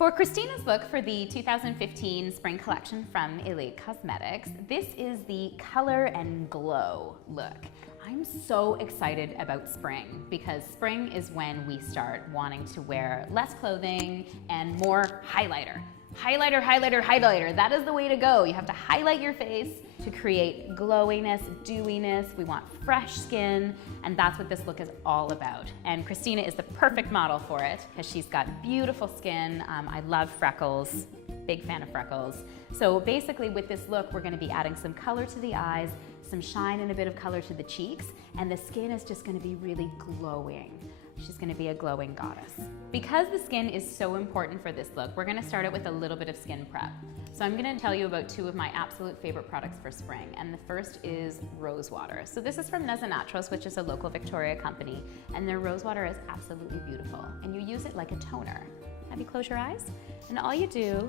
For Christina's look for the 2015 spring collection from Elate Cosmetics, this is the color and glow look. I'm so excited about spring because spring is when we start wanting to wear less clothing and more highlighter. Highlighter, highlighter, highlighter. That is the way to go. You have to highlight your face to create glowiness, dewiness. We want fresh skin, and that's what this look is all about. And Christina is the perfect model for it because she's got beautiful skin. I love freckles, big fan of freckles. So basically with this look, we're gonna be adding some color to the eyes, some shine and a bit of color to the cheeks, and the skin is just gonna be really glowing. She's gonna be a glowing goddess. Because the skin is so important for this look, we're gonna start it with a little bit of skin prep. So I'm gonna tell you about two of my absolute favorite products for spring, and the first is rose water. So this is from Neza Naturals, which is a local Victoria company, and their rose water is absolutely beautiful. And you use it like a toner. Have you close your eyes? And all you do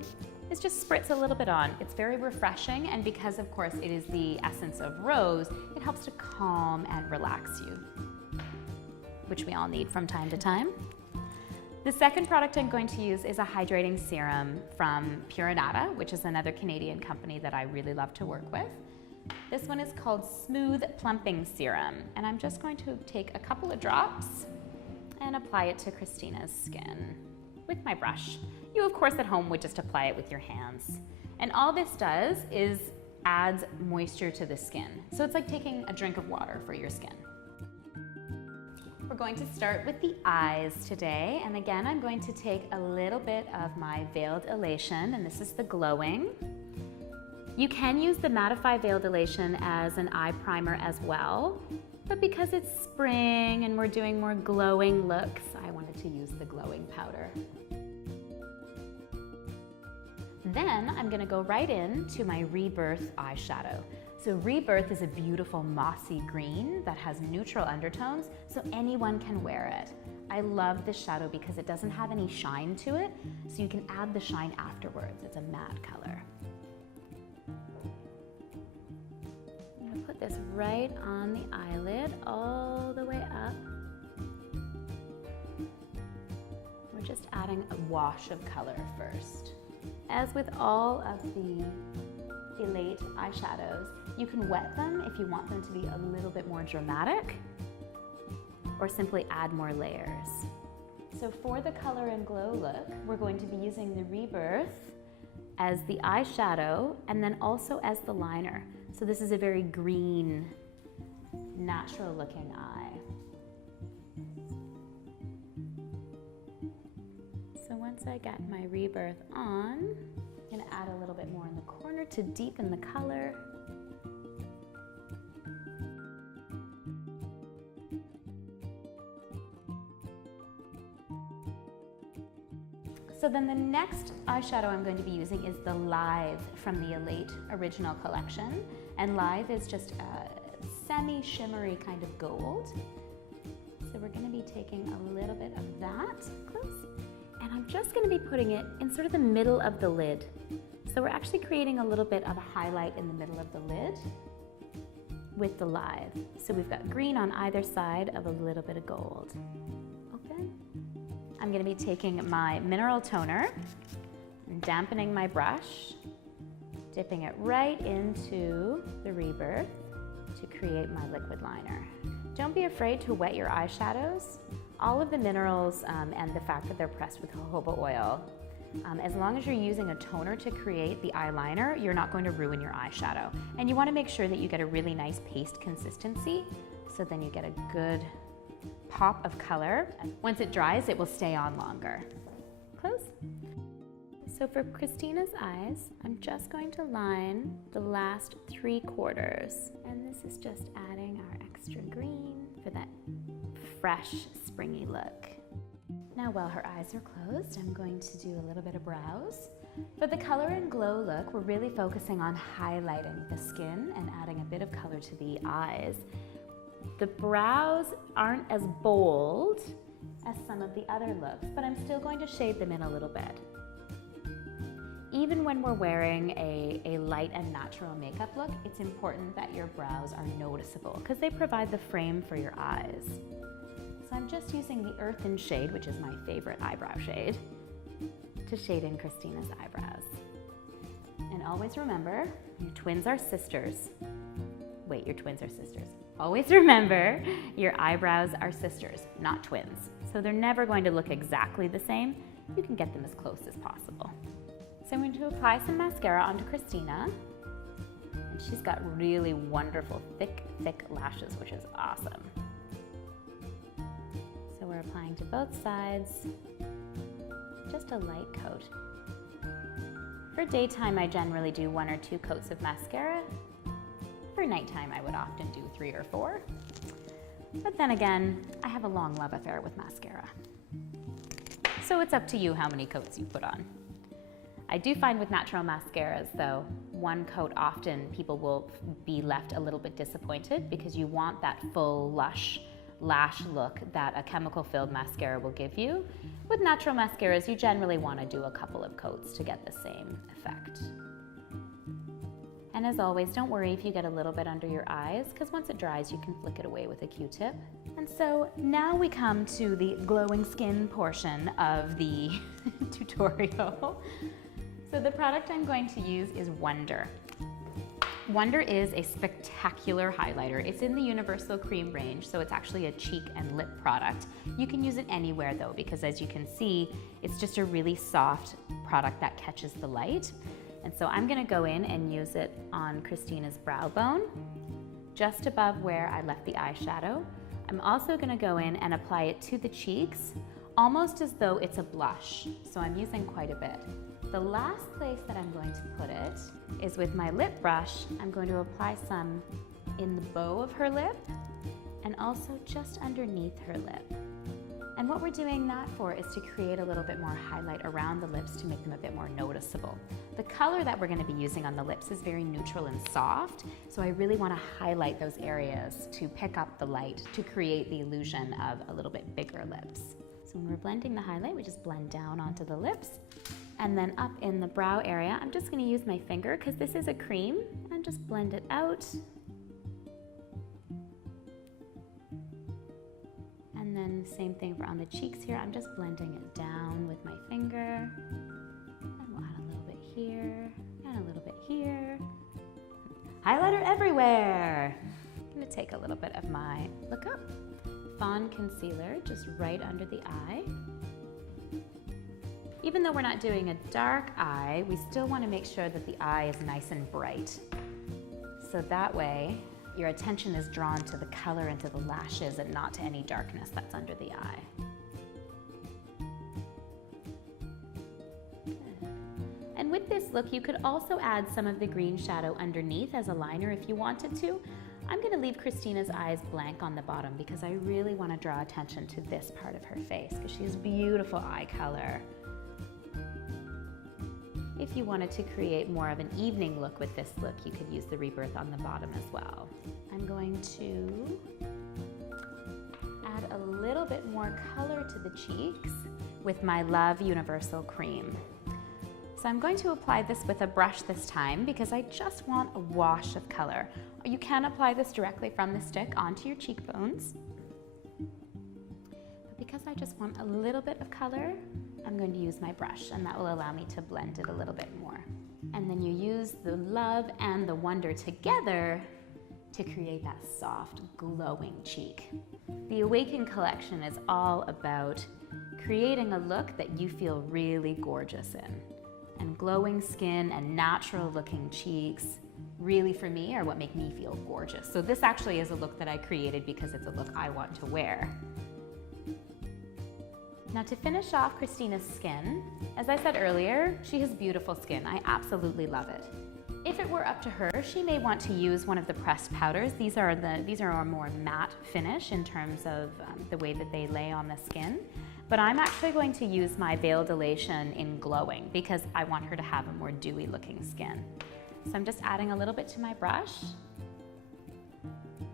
is just spritz a little bit on. It's very refreshing, and because of course it is the essence of rose, it helps to calm and relax you, which we all need from time to time. The second product I'm going to use is a hydrating serum from Pure Nata, which is another Canadian company that I really love to work with. This one is called Smooth Plumping Serum, and I'm just going to take a couple of drops and apply it to Christina's skin with my brush. You, of course, at home would just apply it with your hands. And all this does is adds moisture to the skin. So it's like taking a drink of water for your skin. We're going to start with the eyes today, and again I'm going to take a little bit of my Veiled Elation, and this is the glowing. You can use the Mattify Veiled Elation as an eye primer as well, but because it's spring and we're doing more glowing looks, I wanted to use the glowing powder. Then I'm gonna go right into my Rebirth eyeshadow. So Rebirth is a beautiful mossy green that has neutral undertones, so anyone can wear it. I love this shadow because it doesn't have any shine to it, so you can add the shine afterwards. It's a matte color. I'm gonna put this right on the eyelid, all the way up. We're just adding a wash of color first. As with all of the Elate eyeshadows, you can wet them if you want them to be a little bit more dramatic, or simply add more layers. So for the color and glow look, we're going to be using the Rebirth as the eyeshadow and then also as the liner. So this is a very green, natural looking eye. So once I got my Rebirth on, I'm gonna add a little bit more in the corner to deepen the color. So then the next eyeshadow I'm going to be using is the Live from the Elate original collection. And Live is just a semi-shimmery kind of gold. So we're gonna be taking a little bit of that, close. And I'm just gonna be putting it in sort of the middle of the lid. So we're actually creating a little bit of a highlight in the middle of the lid with the Live. So we've got green on either side of a little bit of gold. Open. I'm gonna be taking my mineral toner and dampening my brush, dipping it right into the Rebirth to create my liquid liner. Don't be afraid to wet your eyeshadows. All of the minerals and the fact that they're pressed with jojoba oil, as long as you're using a toner to create the eyeliner, you're not going to ruin your eyeshadow. And you want to make sure that you get a really nice paste consistency, so then you get a good pop of color. Once it dries, it will stay on longer. Close. So for Christina's eyes, I'm just going to line the last 3/4. And this is just adding our extra green for that fresh, springy look. Now while her eyes are closed, I'm going to do a little bit of brows. For the color and glow look, we're really focusing on highlighting the skin and adding a bit of color to the eyes. The brows aren't as bold as some of the other looks, but I'm still going to shade them in a little bit. Even when we're wearing a light and natural makeup look, it's important that your brows are noticeable because they provide the frame for your eyes. So I'm just using the Earthen shade, which is my favorite eyebrow shade, to shade in Christina's eyebrows. And always remember, your twins are sisters. Wait, your twins are sisters. Always remember, your eyebrows are sisters, not twins. So they're never going to look exactly the same. You can get them as close as possible. So I'm going to apply some mascara onto Christina. And she's got really wonderful, thick lashes, which is awesome. So we're applying to both sides, just a light coat. For daytime, I generally do 1 or 2 coats of mascara. For nighttime, I would often do 3 or 4. But then again, I have a long love affair with mascara. So it's up to you how many coats you put on. I do find with natural mascaras though, 1 coat often people will be left a little bit disappointed because you want that full lush lash look that a chemical-filled mascara will give you. With natural mascaras, you generally want to do a couple of coats to get the same effect. And as always, don't worry if you get a little bit under your eyes, because once it dries, you can flick it away with a Q-tip. And so now we come to the glowing skin portion of the tutorial. So the product I'm going to use is Wonder. Wonder is a spectacular highlighter. It's in the Universal Cream range, so it's actually a cheek and lip product. You can use it anywhere though, because as you can see, it's just a really soft product that catches the light. And so I'm gonna go in and use it on Christina's brow bone, just above where I left the eyeshadow. I'm also gonna go in and apply it to the cheeks, almost as though it's a blush. So I'm using quite a bit. The last place that I'm going to put it is with my lip brush. I'm going to apply some in the bow of her lip and also just underneath her lip. And what we're doing that for is to create a little bit more highlight around the lips to make them a bit more noticeable. The color that we're going to be using on the lips is very neutral and soft, so I really want to highlight those areas to pick up the light to create the illusion of a little bit bigger lips. So when we're blending the highlight, we just blend down onto the lips. And then up in the brow area, I'm just going to use my finger because this is a cream and just blend it out. And then same thing for on the cheeks here. I'm just blending it down with my finger. And we'll add a little bit here and a little bit here. Highlighter everywhere. I'm going to take a little bit of my, look up, Fawn Concealer just right under the eye. Even though we're not doing a dark eye, we still want to make sure that the eye is nice and bright. So that way, your attention is drawn to the color and to the lashes and not to any darkness that's under the eye. Good. And with this look, you could also add some of the green shadow underneath as a liner if you wanted to. I'm going to leave Christina's eyes blank on the bottom because I really want to draw attention to this part of her face because she has beautiful eye color. If you wanted to create more of an evening look with this look, you could use the Rebirth on the bottom as well. I'm going to add a little bit more color to the cheeks with my Love Universal Cream. So I'm going to apply this with a brush this time because I just want a wash of color. You can apply this directly from the stick onto your cheekbones. But because I just want a little bit of color, I'm going to use my brush and that will allow me to blend it a little bit more. And then you use the Love and the Wonder together to create that soft, glowing cheek. The Awaken collection is all about creating a look that you feel really gorgeous in. And glowing skin and natural looking cheeks really for me are what make me feel gorgeous. So this actually is a look that I created because it's a look I want to wear. Now to finish off Christina's skin, as I said earlier, she has beautiful skin. I absolutely love it. If it were up to her, she may want to use one of the pressed powders. These are a more matte finish in terms of the way that they lay on the skin. But I'm actually going to use my Veiled Elation in Glowing because I want her to have a more dewy looking skin. So I'm just adding a little bit to my brush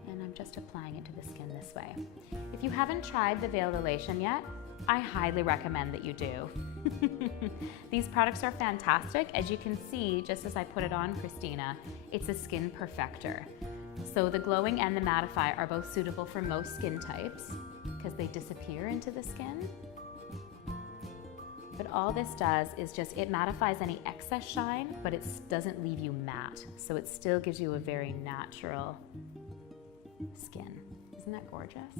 and I'm just applying it to the skin this way. If you haven't tried the Veiled Elation yet, I highly recommend that you do. These products are fantastic. As you can see, just as I put it on Christina, it's a skin perfector. So the glowing and the mattify are both suitable for most skin types because they disappear into the skin. But all this does is just, it mattifies any excess shine, but it doesn't leave you matte. So it still gives you a very natural skin. Isn't that gorgeous?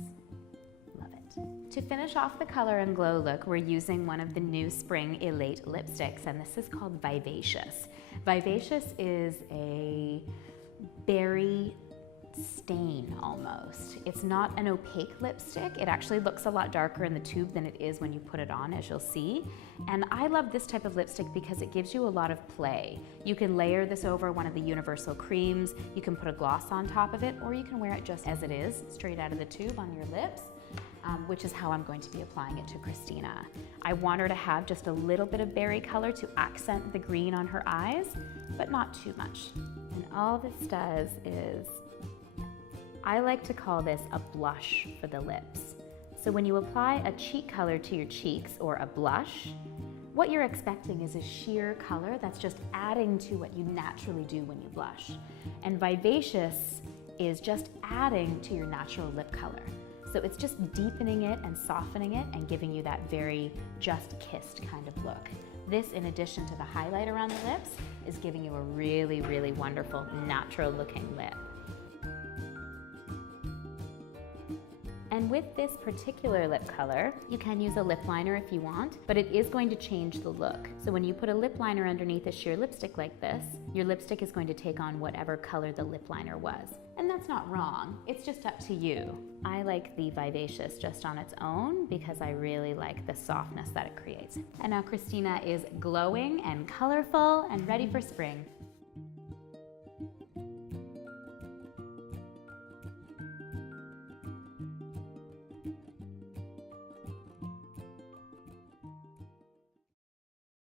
Love it. To finish off the color and glow look, we're using one of the new spring Elate lipsticks, and this is called Vivacious. Vivacious is a berry stain almost. It's not an opaque lipstick. It actually looks a lot darker in the tube than it is when you put it on, as you'll see. And I love this type of lipstick because it gives you a lot of play. You can layer this over one of the universal creams, you can put a gloss on top of it, or you can wear it just as it is, straight out of the tube on your lips. Which is how I'm going to be applying it to Christina. I want her to have just a little bit of berry color to accent the green on her eyes, but not too much. And all this does is, I like to call this a blush for the lips. So when you apply a cheek color to your cheeks or a blush, what you're expecting is a sheer color that's just adding to what you naturally do when you blush. And Vivacious is just adding to your natural lip color. So it's just deepening it and softening it and giving you that very just kissed kind of look. This, in addition to the highlight around the lips, is giving you a really, really wonderful, natural looking lip. And with this particular lip color, you can use a lip liner if you want, but it is going to change the look. So when you put a lip liner underneath a sheer lipstick like this, your lipstick is going to take on whatever color the lip liner was. And that's not wrong, it's just up to you. I like the Vivacious just on its own because I really like the softness that it creates. And now Christina is glowing and colorful and ready for spring.